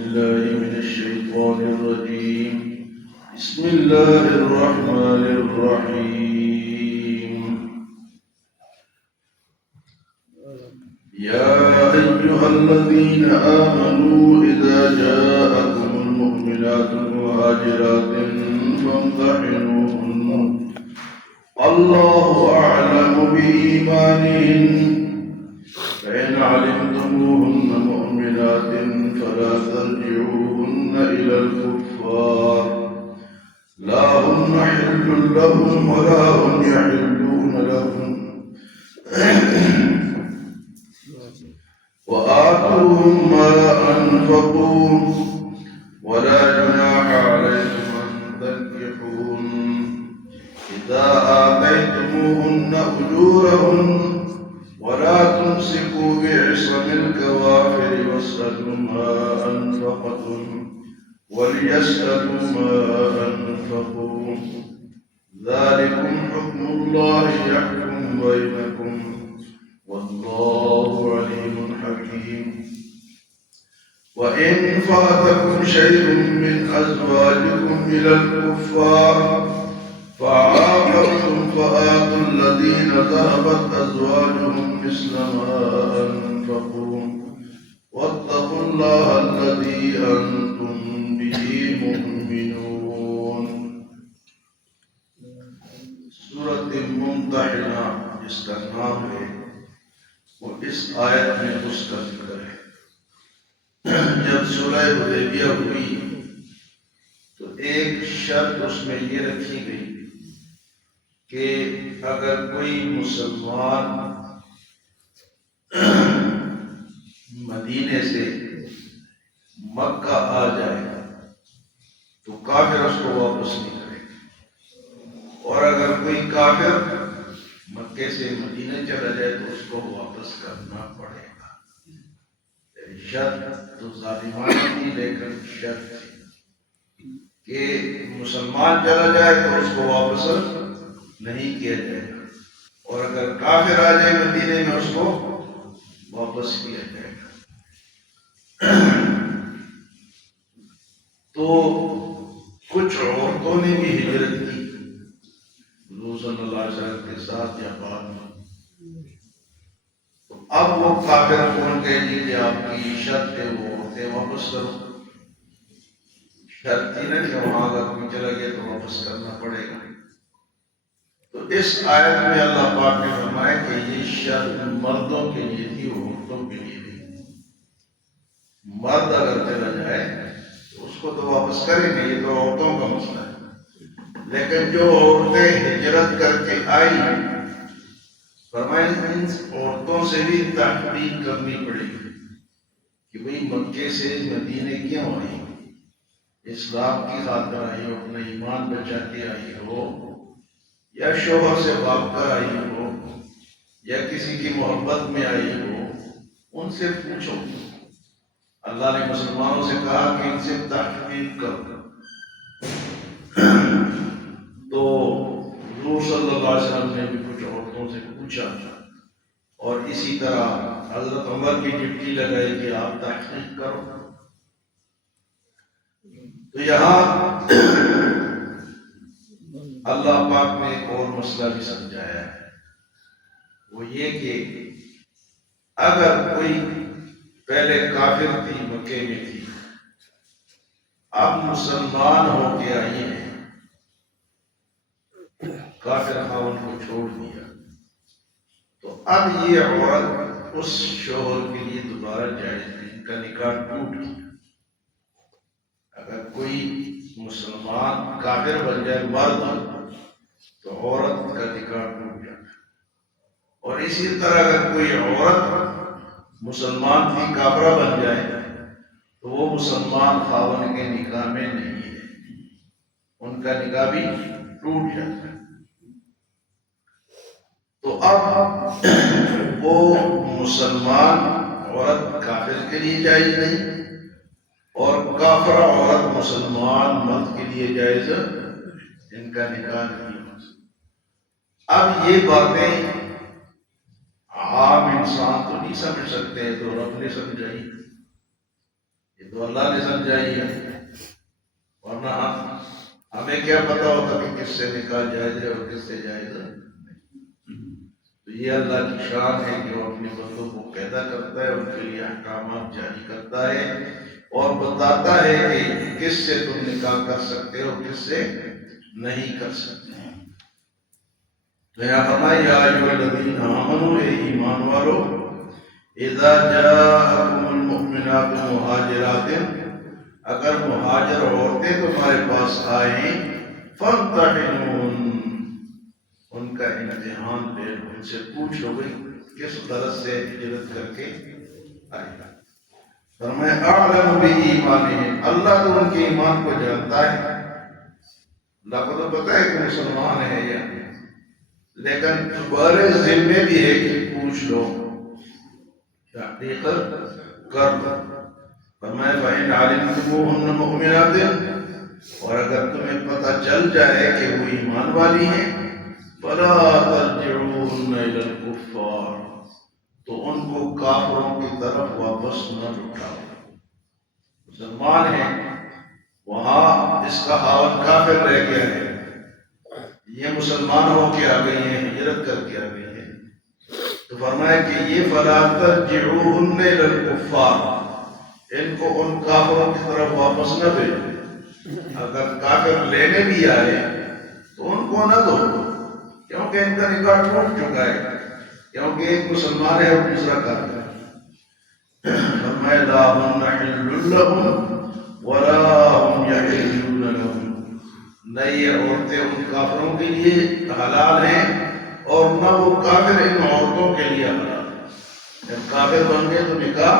بالله من الشيطان الرجيم. بسم الله الرحمن الرحيم. يا أيها الذين آمنوا إذا جاءكم المؤمنات مهاجرات فامتحنوهن الله أعلم بإيمانهن فإن علمتموهن مؤمنات فلا ترجعوهن إلى الكفار لا هن حل لهم ولا هم يحلون لهم وآتوهم ما أنفقوا ولا جناح عليكم أن تنكحوهن إذا آتيتموهن أجورهن ولا تمسكوا بعصم الكوافر واسألوا ما أنفقتم وليسألوا ما أنفقوا ذلكم حكم الله يحكم بينكم والله عليم حكيم. وإن فاتكم شيء من أزواجكم إلى الكفار فعاقبتم فآتوا الذين ذهبت أزواجهم مثل ما أنفقوا واتقوا الله الذي أنتم به مؤمنون. سورۃ ممتحنہ جس کا نام ہے وہ اس آیت میں اس کا ذکر ہے. جب صلح حدیبیہ ہوئی تو ایک شرط اس میں یہ رکھی گئی کہ اگر کوئی مسلمان مدینے سے مکہ آ جائے تو کافر اس کو واپس نہیں کرے گا، اور اگر کوئی کافر مکے سے مدینے چلا جائے تو اس کو واپس کرنا پڑے گا. شرط تو ظالمانہ تھی لیکن شرط تھی کہ مسلمان چلا جائے تو اس کو واپس نہیں کیا جائے گا، اور اگر کافر آ جائے مدینے میں اس کو واپس کیا جائے گا. تو کچھ عورتوں نے بھی ہجرت کی حضور صلی اللہ علیہ وسلم کے ساتھ یا بعد میں. تو اب وہ کافر کو کہے جی کہ آپ کی شرط ہے وہ عورتیں واپس کرو. شرط تھی نا کہ وہاں اگر کوئی چلا گیا تو واپس کرنا پڑے گا. تو اس آیت میں اللہ پاک نے فرمایا کہ یہ شرط مردوں کے لیے تھی، عورتوں کے لیے نہیں. مرد اگر چلا جائے تو اس کو تو واپس کریں گے، یہ تو عورتوں کا مسئلہ ہے. لیکن جو عورتیں ہجرت کر کے آئی فرمایا ان عورتوں سے بھی تحقیق کرنی پڑے گی کہ بھئی مکے سے مدینے کیوں آئی، اسلام کی خاطر آئی ہو، اپنا ایمان بچا کے آئی ہو، یا شوہر سے بھاگ کر آئی ہو، یا کسی کی محبت میں آئی ہو، ان سے پوچھو. اللہ نے مسلمانوں سے کہا کہ ان سے تحقیق کرو. تو حضور صلی اللہ علیہ وسلم نے بھی کچھ عورتوں سے پوچھا، اور اسی طرح حضرت عمر کی ڈپٹی لگائی کہ آپ تحقیق کرو. تو یہاں اللہ پاک نے ایک اور مسئلہ بھی سمجھایا ہے، وہ یہ کہ اگر کوئی پہلے کافر تھی، مکے میں تھی، اب مسلمان ہو کے آئی ہے، کافر خاون کو چھوڑ دیا، تو اب یہ عورت اس شوہر کے لیے دوبارہ جائز نہیں، ان کا نکاح ٹوٹ گیا. اگر کوئی مسلمان کافر بن جائے مرد تو عورت کا نکاح ٹوٹ جاتا ہے. اور اسی طرح اگر کوئی عورت مسلمان تھی کافرہ بن جائے تو وہ مسلمان خاون کے نکاح میں نہیں ہے، ان کا نکاح بھی ٹوٹ جاتا ہے. تو اب وہ مسلمان عورت کافر کے لیے جائز نہیں، اور کافرہ عورت مسلمان مرد کے لیے جائز، ان کا نکاح نہیں ہو سکتا. اب یہ باتیں عام انسان تو نہیں سمجھ سکتے، تو رب نے سمجھائی. یہ تو اللہ نے سمجھائی ہے، ورنہ ہمیں کیا پتا ہوتا کہ کس سے نکاح جائز ہے اور کس سے جائز ہے؟ تو یہ اللہ کی شان ہے کہ وہ اپنے بندوں کو پیدا کرتا ہے، ان کے لیے احکامات جاری کرتا ہے اور بتاتا ہے کہ کس سے تم نکاح کر سکتے ہو کس سے نہیں کر سکتے۔ تو یہاں فرمایا یا ایھا الذین آمنوا، اے ایمان والو، اذا جاءکم المؤمنات مہاجرات، اگر مہاجر عورتیں تمہارے پاس آئیں، فامتحنوہن، ان کا امتحان لے، ان سے پوچھ لو گئی کس غرض سے ہجرت کر کے آئے۔ فرمایا اعلم بایمانہم، اللہ تو ان کے ایمان کو جانتا ہے، اللہ کو تو پتا ہے کہ مسلمان ہے یا نہیں، لیکن تمہارے ذمے بھی ہے کہ پوچھ لو، تحقیق کر لو۔ فرمایا فَإِنْ عَلِمْتُمُوهُنَّ مُؤْمِنَاتٍ، اور اگر تمہیں پتہ چل جائے کہ وہ ایمان والی ہیں، فَلَا تَرْجِعُوهُنَّ إِلَى الْكُفَّارِ، تو ان کو کافروں کی طرف واپس نہ لوٹاؤ۔ مسلمان ہیں، وہاں اس کا خاوند کافر رہ گیا ہے، یہ مسلمان ہو کے آ گئی ہیں، ہجرت کر کے آ گئی ہیں، تو فرمایا کہ یہ فَلَا تَرْجِعُوهُنَّ إِلَى الْكُفَّارِ، ان کو ان کافروں کی طرف واپس نہ بھیجو۔ اگر کافر لینے بھی آئے تو ان کو نہ دو، کیونکہ ان کا نکاح ٹوٹ چکا ہے، کیونکہ ایک مسلمان ہے اور دوسرا کافر ہے۔ فرمایا لا هن حل لهم ولا هم يحلون لهم، نہ یہ عورتیں ان کافروں کے لیے حلال ہیں اور نہ وہ کافر ان عورتوں کے لیے حلال ہیں۔ جب کافر بن گئے تو نکاح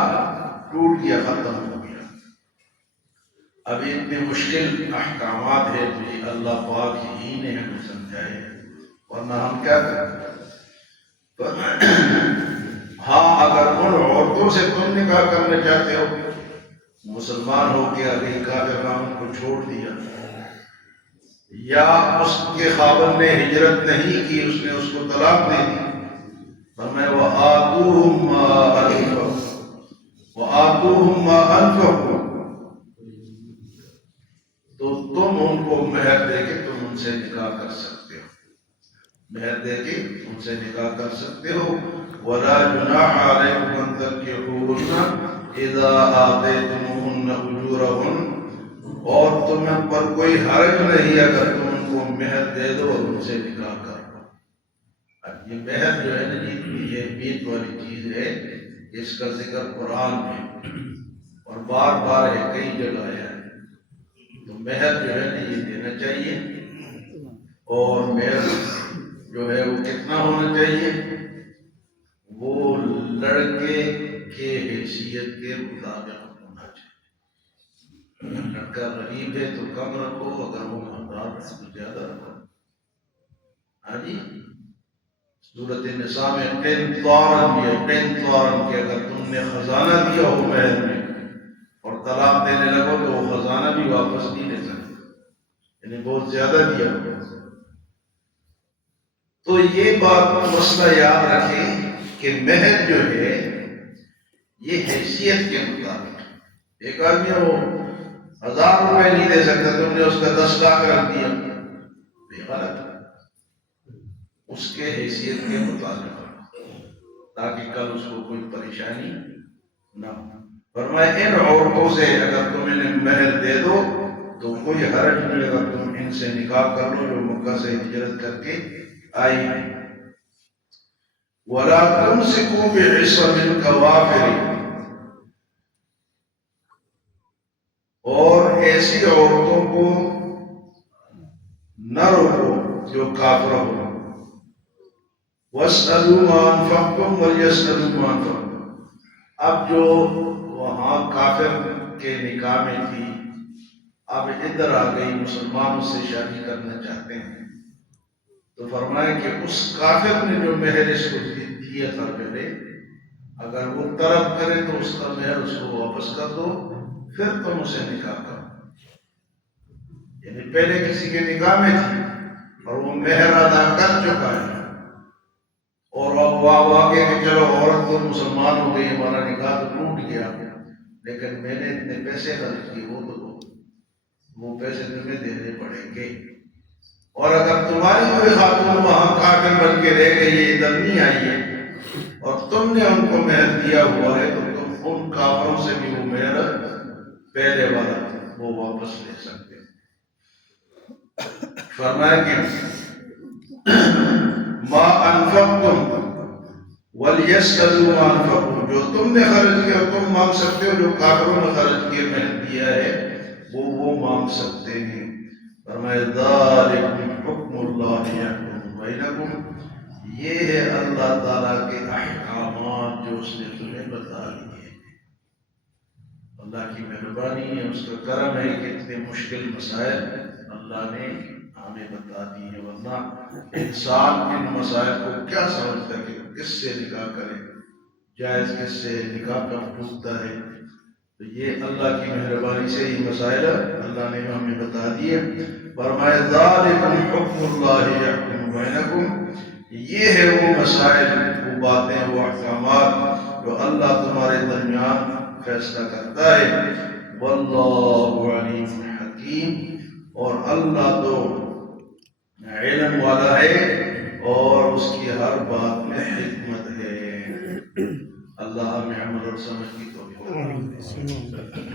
ٹوٹ گیا، ختم ہو گیا۔ اب اتنے مشکل احکامات ہیں جو اللہ پاک ہی نے ہمیں سمجھائے، ورنہ ہم کیا کرتے؟ ہاں اگر ان عورتوں سے تم نکاح کرنا چاہتے ہو، مسلمان ہو کے ابھی کافر نام کو چھوڑ دیا، یا اس کے خاوند نے ہجرت نہیں کی، اس نے اس کو طلاق دے دی، فرمایا وآتوہم ما انفقوا، وآتوہم ما انفقوا، تو تم ان کو مہر دے کے تم ان سے نکاح کر سکتے ہو، مہر دے کے ان سے نکاح کر سکتے ہو۔ وَلَا جُنَاحَ عَلَيْكُمْ أَن تَنكِحُوهُنَّ إِذَا آتَيْتُمُوهُنَّ أُجُورَهُنَّ، اور تمہیں پر کوئی حرج نہیں اگر تم ان کو مہر دے دو اور ان سے نکاح کر لو۔ اب یہ مہر جو ہے نا جی، یہ اہمیت والی چیز ہے، اس کا ذکر قرآن میں اور بار بار ہے، کئی جگہ ہے، تو مہر جو ہے نا یہ دینا چاہیے، اور مہر جو ہے وہ کتنا ہونا چاہیے؟ وہ لڑکے کے حیثیت کے مطابق ہونا چاہیے۔ اگر لڑکا غریب ہے تو کم رکھو، اگر وہ مالدار ہے تو زیادہ رکھو۔ ہاں جی، سورۃ النساء میں قنطارا دیا، قنطارا، کہ اگر تم نے خزانہ دیا ہو مہر میں اور طلاق دینے لگو تو وہ خزانہ بھی واپس نہیں لے سکتے، یعنی بہت زیادہ دیا ہو۔ تو یہ بات مسئلہ یاد رکھیں کہ مہر جو ہے یہ حیثیت کے مطابق، ایک آدمی وہ 1000 روپے نہیں دے سکتا، تم نے اس کا 10 لاکھ رکھ دیا، یہ غلط ہے، اس کے حیثیت کے مطابق، تاکہ کل اس کو کوئی پریشانی نہ ہو۔ فرمایا ان عورتوں سے اگر تم انہیں مہر دے دو تو کوئی حرج نہیں اگر تم ان سے نکاح کر لو جو مکہ سے ہجرت کر کے آئی ہیں۔ وَلَا تُمْسِكُوا بِعِصَمِ الْكَوَافِرِ، اور ایسی عورتوں کو نہ روکو جو کافر ہو۔ وَاسْأَلُوا مَا أَنفَقْتُمْ وَلْيَسْأَلُوا مَا أَنفَقْتُمْ، اب جو وہاں کافر کے نکاح میں تھی، اب ادھر آ گئی، مسلمانوں سے شادی کرنا چاہتے ہیں، تو فرمایا کہ اس کافر نے جو مہر اس کو دیا تھا پہلے، اگر وہ طلب کرے تو اس کا مہر اس کو واپس کر دو، پھر تم اسے نکاح کرو۔ یعنی پہلے کسی کے نکاح میں تھی اور وہ مہر ادا کر چکا ہے، اور اب وہ آگے کہ چلو عورت تو مسلمان ہو گئی، ہمارا نکاح تو ٹوٹ گیا، لیکن میں نے اتنے پیسے خرچ کیے، وہ تو دو، وہ پیسے تمہیں دینے پڑیں گے۔ اور اگر تمہاری کوئی خاتون وہاں کافر بن کے رہ گئی ہے، ادھر نہیں آئی ہے، اور تم نے ان کو مہر دیا ہوا ہے، تو تم ان کافروں سے بھی وہ مہر پہلے والا وہ واپس لے سکتے ہو۔ فرمایا کہ ما انفقتم وَلْيَسْأَلُوا مَا أَنفَقُوا، جو تم نے خرچ کیا تم مانگ سکتے ہو، جو کافروں نے خرچ کیا محنت دیا ہے وہ مانگ سکتے ہیں۔ فرمایا ذَلِكُمْ حُکْمُ اللَّهِ يَحْكُمُ بَيْنَكُمْ، یہ ہے اللہ تعالیٰ کے احکامات جو اس نے تمہیں بتا دیے ہیں۔ اللہ کی مہربانی ہے، اس کا کرم ہے کہ اتنے مشکل مسائل اللہ نے ہمیں بتا دی ہے، ورنہ انسان ان مسائل کو کیا سمجھتا ہے کہ کس سے نکاح کرے، جائز کس سے، نکاح کب ٹوٹتا ہے۔ تو یہ اللہ کی مہربانی سے یہ مسائل اللہ نے ہمیں بتا دیے۔ فرمایا ذالکم حکم اللہ یحکم بینکم، یہ ہے وہ مسائل، وہ باتیں، وہ احکامات جو اللہ تمہارے درمیان فیصلہ کرتا ہے۔ واللہ علیم حکیم، اور اللہ تو علم والا ہے اور اس کی ہر بات میں حکمت ہے۔ اللہ ہمیں عمل اور سمجھ کی توفیق عطا فرمائے۔